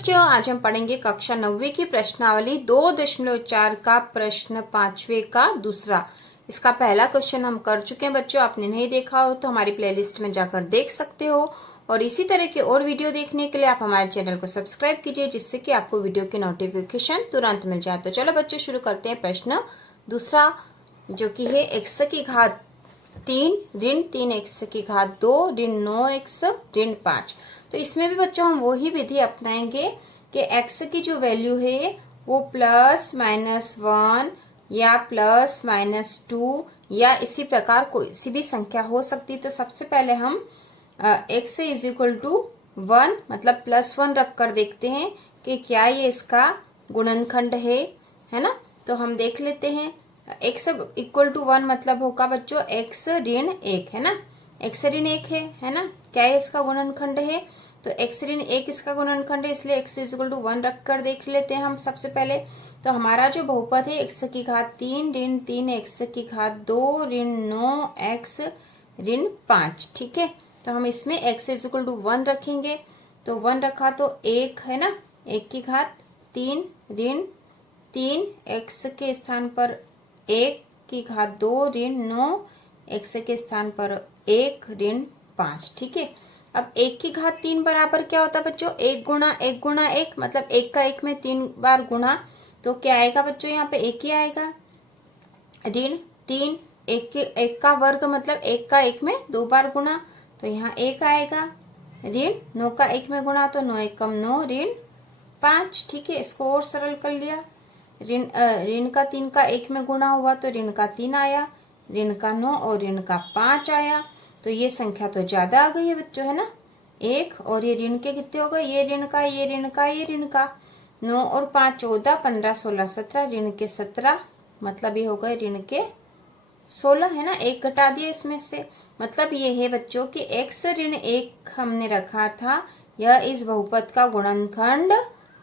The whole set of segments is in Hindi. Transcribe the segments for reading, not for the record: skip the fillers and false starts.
बच्चों, आज हम पढ़ेंगे कक्षा 9वीं की प्रश्नावली 2.4 का प्रश्न 5वें का दूसरा। इसका पहला क्वेश्चन हम कर चुके हैं बच्चों। आपने नहीं देखा हो तो हमारी प्लेलिस्ट में जाकर देख सकते हो। और इसी तरह के और वीडियो देखने के लिए आप हमारे चैनल को सब्सक्राइब कीजिए, जिससे कि आपको वीडियो की नोटिफिकेशन तुरंत मिल जाए। तो चलो बच्चों, शुरू करते हैं प्रश्न दूसरा, जो कि है x की घात 3 ऋण 3x की घात 2 ऋण 9x ऋण 5। तो इसमें भी बच्चों हम वही विधि अपनाएंगे कि x की जो वैल्यू है वो +-1 या +-2 या इसी प्रकार कोई सी भी संख्या हो सकती। तो सबसे पहले हम x =1 मतलब +1 रख कर देखते हैं कि क्या ये इसका गुणनखंड है ना। तो हम देख लेते हैं। x =1 मतलब होगा बच्चों x ऋण 1, है ना। x ऋण 1 है ना। क्या है इसका गुणनखंड है? तो x ऋण 1 इसका गुणनखंड है, इसलिए x =1 रख कर देख लेते हैं हम सबसे पहले। तो हमारा जो बहुपद है x की घात 3 ऋण 3x की घात 2 ऋण 9x ऋण 5, ठीक है। तो हम इसमें x =1 रखेंगे। तो 1 रखा तो 1 है ना, 1 की घात 3 ऋण 3x के स्थान पर 1 की घात 2 ऋण 9x के स्थान पर 1 ऋण 5, ठीक है। अब 1 की घात 3 बराबर क्या होता है बच्चों? 1 गुणा 1 गुणा 1 मतलब 1 का 1 में 3 बार गुणा। तो क्या आएगा बच्चों? यहाँ पे 1 ही आएगा। ऋण 3 1 का वर्ग मतलब 1 का 1 में 2 बार गुणा, तो यहाँ 1 आएगा। ऋण 9 का 1 में गुणा तो 9 × 9 ऋण 5, ठीक है। इसको और सरल कर लिया। ऋण का 3 का 1 में गुणा हुआ तो ऋण का 3 आया, ऋण का 9 और ऋण का 5 आया। तो ये संख्या तो ज्यादा आ गई है बच्चों, है ना। 1 और ये ऋण के कितने हो गए? ये ऋण का, ये ऋण का, ये ऋण का। 9 और 5 14, 15 16 17, ऋण के 17 मतलब ये हो गए ऋण के 16, है ना। 1 घटा दिया इसमें से। मतलब ये है बच्चों कि x ऋण 1 हमने रखा था, यह इस बहुपद का गुणनखंड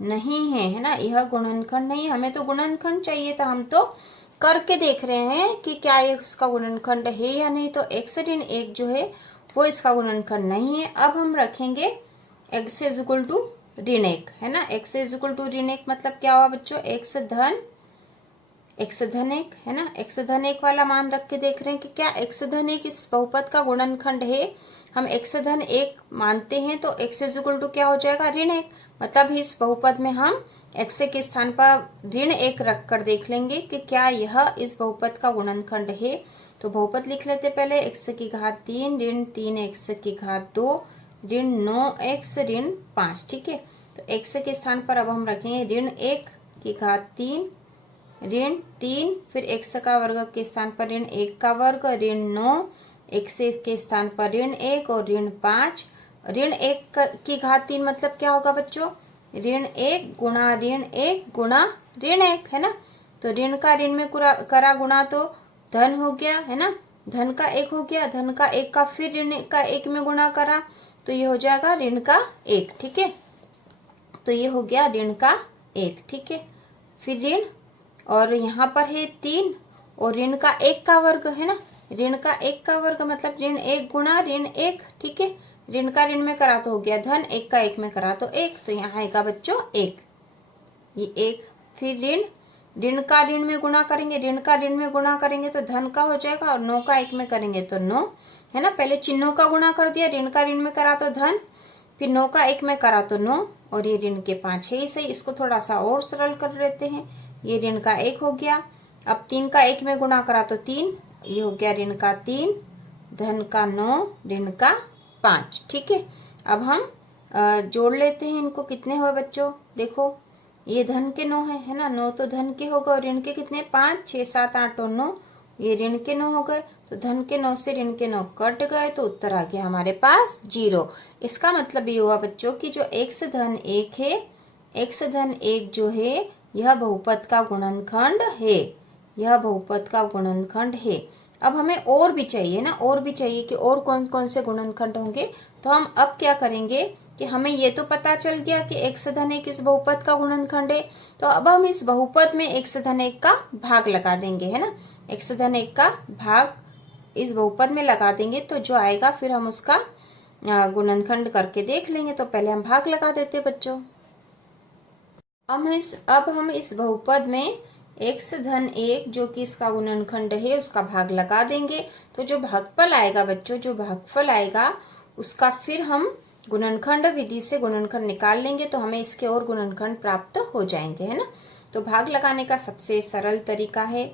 नहीं है ना। यह गुणनखंड नहीं है। हमें तो गुणनखंड चाहिए था, हम तो करके देख रहे हैं कि क्या ये इसका गुणनखंड है या नहीं। तो x ऋण 1 जो है वो इसका गुणनखंड नहीं है। अब हम रखेंगे x ऋण 1, है ना। x ऋण 1 मतलब क्या हुआ बच्चों? x धन 1 है ना। x धन 1 वाला मान रख के देख रहे हैं कि क्या x धन 1 इस बहुपद का गुणनखंड है। हम x धन 1 मानते हैं तो x क्या हो जाएगा? ऋण 1। मतलब इस बहुपद में हम x के स्थान पर ऋण 1 रख कर देख लेंगे कि क्या यह इस बहुपद का गुणनखंड है। तो बहुपद लिख लेते पहले। x की घात 3 ऋण 3x की घात 2 ऋण 9x ऋण 5, ठीक है। तो x के स्थान पर अब हम रखेंगे ऋण 1 की घात 3 ऋण 3, फिर x का वर्ग के स्थान पर ऋण 1 का वर्ग ऋण 9, x के स्थान पर ऋण 1 और ऋण 5। ऋण 1 की घात 3 मतलब क्या होगा बच्चों? ऋण 1 गुणा ऋण 1 गुणा ऋण 1, है ना। तो ऋण का ऋण में करा गुणा तो धन हो गया, है ना। धन का 1 हो गया, धन का 1 का फिर ऋण का 1 में गुणा करा तो ये हो जाएगा ऋण का 1, ठीक है। तो ये हो गया ऋण का 1, ठीक है। फिर ऋण और यहाँ पर है 3 और ऋण का 1 का वर्ग, है ना। ऋण का 1 का वर्ग मतलब ऋण 1 गुणा ऋण 1, ठीक है। ऋण का ऋण में करा तो हो गया धन, 1 का 1 में करा तो 1, तो यहाँ आएगा बच्चों 1, ये 1। फिर ऋण का ऋण में गुणा करेंगे, ऋण का ऋण में गुणा करेंगे तो धन का हो जाएगा और 9 का 1 में करेंगे तो 9, है ना। पहले चिन्हों का गुणा कर दिया, ऋण का ऋण में करा तो धन, फिर 9 का 1 में करा तो 9 और ये ऋण के 5 है ही सही। इसको थोड़ा सा और सरल कर लेते हैं। ये ऋण का 1 हो गया। अब 3 का 1 में गुणा करा तो 3, ये हो गया ऋण का 3, धन का 9 ऋण का 5, ठीक है। अब हम जोड़ लेते हैं इनको। कितने हुए बच्चों? देखो ये धन के 9 है ना। 9 तो धन के हो गए और ऋण के कितने? 5 6 7 8 और 9, ये ऋण के 9 हो गए। तो धन के 9 से ऋण के 9 कट गए तो उत्तर आ गया हमारे पास 0। इसका मतलब ये हुआ बच्चों की जो x धन 1 है, x धन 1 जो है यह बहुपद का गुणनखंड है, यह बहुपद का गुणनखंड है। अब हमें और भी चाहिए ना, और भी चाहिए कि और कौन कौन से गुणनखंड होंगे। तो हम अब क्या करेंगे कि हमें ये तो पता चल गया कि x धन 1 इस बहुपद का गुणनखंड है। तो अब हम इस बहुपद में x धन 1 का भाग लगा देंगे, है ना। x धन 1 का भाग इस बहुपद में लगा देंगे तो जो आएगा फिर हम उसका गुणनखंड करके देख लेंगे। तो पहले हम भाग लगा देते बच्चों। अब हम इस बहुपद में x धन 1 जो कि इसका गुणनखंड है उसका भाग लगा देंगे। तो जो भागफल आएगा बच्चों, जो भागफल आएगा उसका फिर हम गुणनखंड विधि से गुणनखंड निकाल लेंगे तो हमें इसके और गुणनखंड प्राप्त हो जाएंगे, है ना। तो भाग लगाने का सबसे सरल तरीका है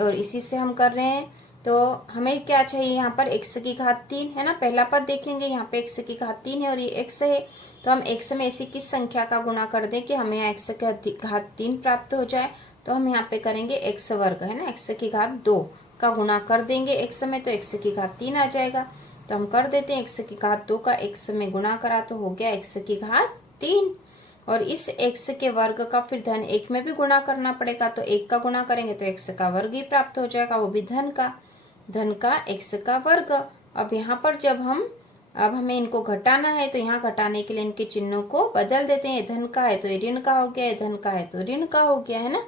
और इसी से हम कर रहे हैं। तो हमें क्या चाहिए, यहाँ पर x की घात 3 है ना। पहला पद देखेंगे, यहाँ पे x की घात 3 है और ये x है। तो हम x में ऐसी किस संख्या का गुणा कर दें कि हमें यहाँ x की घात 3 प्राप्त हो जाए। तो हम यहाँ पे करेंगे x वर्ग, है ना, x की घात 2 का गुणा कर देंगे x में, तो x की घात 3 आ जाएगा। तो हम कर देते हैं, x की घात 2 का x में गुणा करा तो हो गया x की घात 3। और इस x के वर्ग का फिर धन 1 में भी गुणा करना पड़ेगा। तो 1 का गुणा करेंगे तो x का वर्ग ही प्राप्त हो जाएगा, वो भी धन का x का वर्ग। अब यहाँ पर अब हमें इनको घटाना है तो यहाँ घटाने के लिए इनके चिन्हों को बदल देते हैं। धन का है तो ये ऋण का हो गया, धन का है तो ऋण का हो गया, है ना।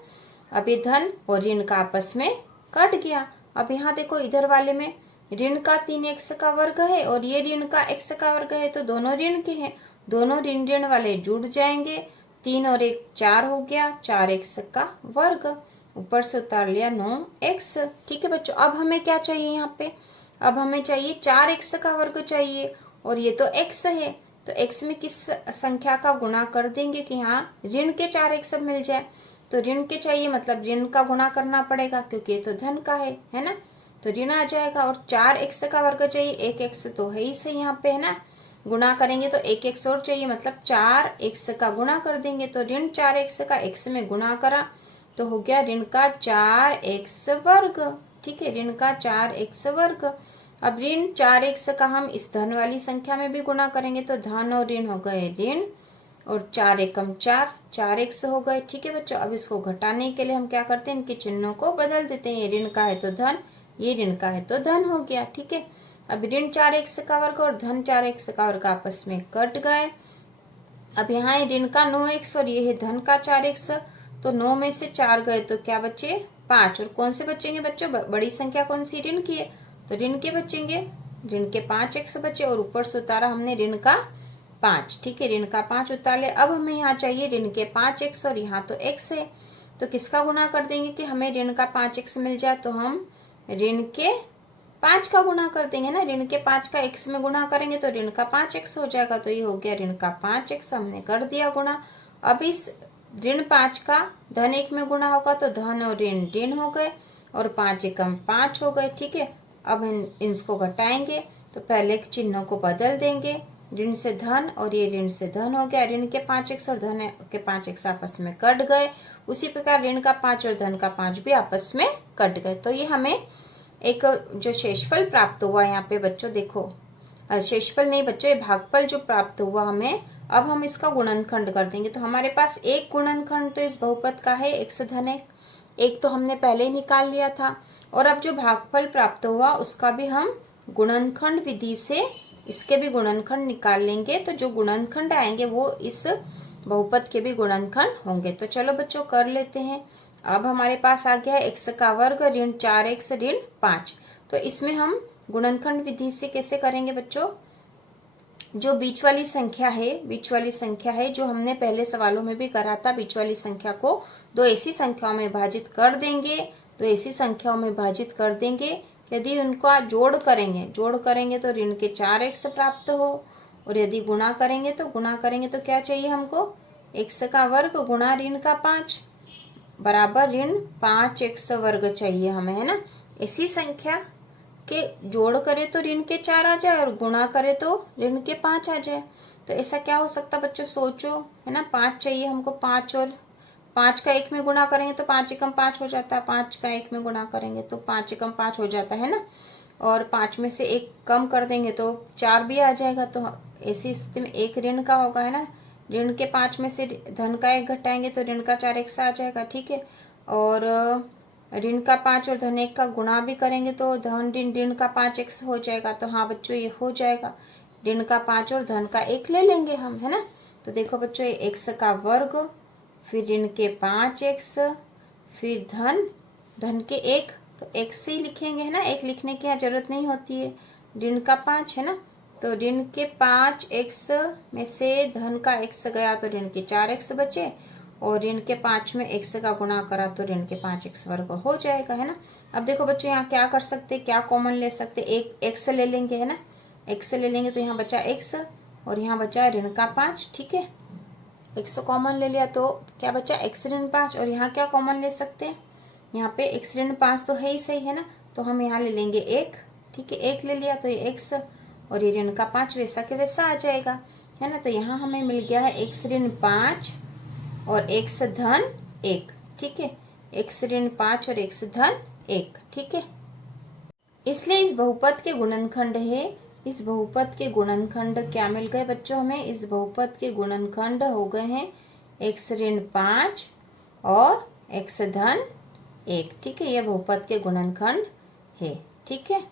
अब ये धन और ऋण का आपस में कट गया। अब यहाँ देखो, इधर वाले में ऋण का 3x का वर्ग है और ये ऋण का x का वर्ग है, तो दोनों ऋण के हैं, दोनों ऋण ऋण वाले जुड़ जाएंगे। 3 और 1 4 हो गया, 4x का वर्ग, ऊपर से उतार लिया 9x। ठीक है बच्चों, अब हमें क्या चाहिए यहाँ पे, अब हमें चाहिए 4x का वर्ग चाहिए और ये तो x है। तो x में किस संख्या का गुणा कर देंगे कि यहाँ ऋण के 4x मिल जाए। तो ऋण के चाहिए मतलब ऋण का गुणा करना पड़ेगा क्योंकि ये तो धन का है ना। तो ऋण आ जाएगा और 4x का वर्ग चाहिए, 1x तो है ही सही यहाँ पे, है ना। गुणा करेंगे तो 1x और चाहिए मतलब 4x का गुणा कर देंगे। तो ऋण 4x का x में गुणा करा तो हो गया ऋण का 4x वर्ग। ठीक है, ऋण का 4x वर्ग। अब ऋण 4x का हम इस धन वाली संख्या में भी गुणा करेंगे तो धन और ऋण हो गए ऋण और 4 एकम 4, 4x हो गए। ठीक है बच्चों, अब इसको घटाने के लिए हम क्या करते हैं, इनके चिन्हों को बदल देते हैं। ये ऋण का है तो धन, ये ऋण का है तो धन हो गया। ठीक है, अब ऋण 4x का वर्ग और धन 4x का वर्ग आपस में कट गए। अब यहाँ ऋण का 9x और ये है धन का 4x, तो 9 में से 4 गए तो क्या बचे, 5। और कौन से बचेंगे बच्चों, बड़ी संख्या कौन सी, ऋण की है, तो ऋण के बचेंगे, ऋण के 5x बचे और ऊपर से उतारा हमने ऋण का 5। ठीक है, ऋण का 5 उतार ले। अब हमें यहाँ चाहिए ऋण के 5x और यहाँ तो x है, तो किसका गुणा कर देंगे कि हमें ऋण का 5x मिल जाए। तो हम ऋण के 5 का गुणा कर देंगे ना, ऋण के 5 का x में गुणा करेंगे तो ऋण का 5x हो जाएगा। तो ये हो गया ऋण का 5x, हमने कर दिया गुणा। अब इस ऋण 5 का धन 1 में गुणा होगा तो धन और ऋण ऋण हो गए और 5 एकम 5 हो गए। ठीक है, अब इनको घटाएंगे तो पहले चिन्हों को बदल देंगे, ऋण से धन और ये ऋण से धन हो गया। ऋण के 5x और धन के 5x आपस में कट गए। उसी प्रकार ऋण का 5 और धन का 5 भी आपस में कट गए। तो ये हमें एक जो शेषफल प्राप्त हुआ यहाँ पे बच्चों, देखो शेषफल नहीं बच्चों, ये भागफल जो प्राप्त हुआ हमें, अब हम इसका गुणनखंड कर देंगे। तो हमारे पास एक गुणनखंड तो इस बहुपद का है x धन 1, एक तो हमने पहले ही निकाल लिया था। और अब जो भागफल प्राप्त हुआ उसका भी हम गुणनखंड विधि से इसके भी गुणनखंड निकाल लेंगे। तो जो गुणनखंड आएंगे वो इस बहुपद के भी गुणनखंड होंगे। तो चलो बच्चों कर लेते हैं। अब हमारे पास आ गया है x का वर्ग ऋण 4x ऋण 5। तो इसमें हम गुणनखंड विधि से कैसे करेंगे बच्चों, जो बीच वाली संख्या है जो हमने पहले सवालों में भी करा था, बीच वाली संख्या को दो ऐसी संख्याओं में विभाजित कर देंगे, यदि उनका जोड़ करेंगे तो ऋण के 4x प्राप्त हो और यदि गुणा करेंगे तो क्या चाहिए हमको, x का वर्ग गुणा ऋण का 5 बराबर ऋण 5x वर्ग चाहिए हमें, है ना। इसी संख्या के जोड़ करे तो ऋण के 4 आ जाए और गुणा करे तो ऋण के 5 आ जाए। तो ऐसा क्या हो सकता बच्चों, सोचो, है ना। 5 चाहिए हमको, 5 और 5 का 1 में गुणा करेंगे तो 5 एकम 5 हो जाता है, 5 का 1 में गुणा करेंगे तो 5 एकम 5 हो जाता है ना। और 5 में से 1 कम कर देंगे तो 4 भी आ जाएगा। तो ऐसी स्थिति में एक ऋण का होगा, है ना। ऋण के 5 में से धन का 1 घटाएंगे तो ऋण का 4x आ जाएगा। ठीक है, और ऋण का 5 और धन 1 का गुणा भी करेंगे तो धन ऋण का 5x हो जाएगा। तो हाँ बच्चों ये हो जाएगा, ऋण का 5 और धन का 1 ले लेंगे हम, है ना। तो देखो बच्चों ये x का वर्ग फिर ऋण के 5x फिर धन के 1, तो x ही लिखेंगे, है ना। 1 लिखने की यहाँ जरूरत नहीं होती है, ऋण का 5 है ना। तो ऋण के 5x में से धन का x गया तो ऋण के 4x बचे और ऋण के 5 में x का गुणा करा तो ऋण के 5x वर्ग हो जाएगा, है ना। अब देखो बच्चों यहाँ क्या कर सकते, क्या कॉमन ले सकते, एक x ले लेंगे, है ना। x ले लेंगे तो यहाँ बचा x और यहाँ बचा ऋण का 5, ठीक है। x कॉमन ले लिया तो क्या बचा x ऋण 5 और यहाँ क्या कॉमन ले सकते हैं, यहाँ पे x ऋण 5 तो है ही सही, है ना। तो हम यहाँ ले लेंगे 1, ठीक है। 1 ले लिया तो ये x और ये ऋण का 5 वैसा के वैसा आ जाएगा, है ना। तो यहाँ हमें मिल गया है x ऋण 5 और x धन 1, ठीक है। x ऋण 5 और x धन 1, ठीक है। इसलिए इस बहुपद के गुणनखंड है, इस बहुपद के गुणनखंड क्या मिल गए बच्चों हमें, इस बहुपद के गुणनखंड हो गए हैं x ऋण 5 और x धन 1, ठीक है। यह बहुपद के गुणनखंड है, ठीक है।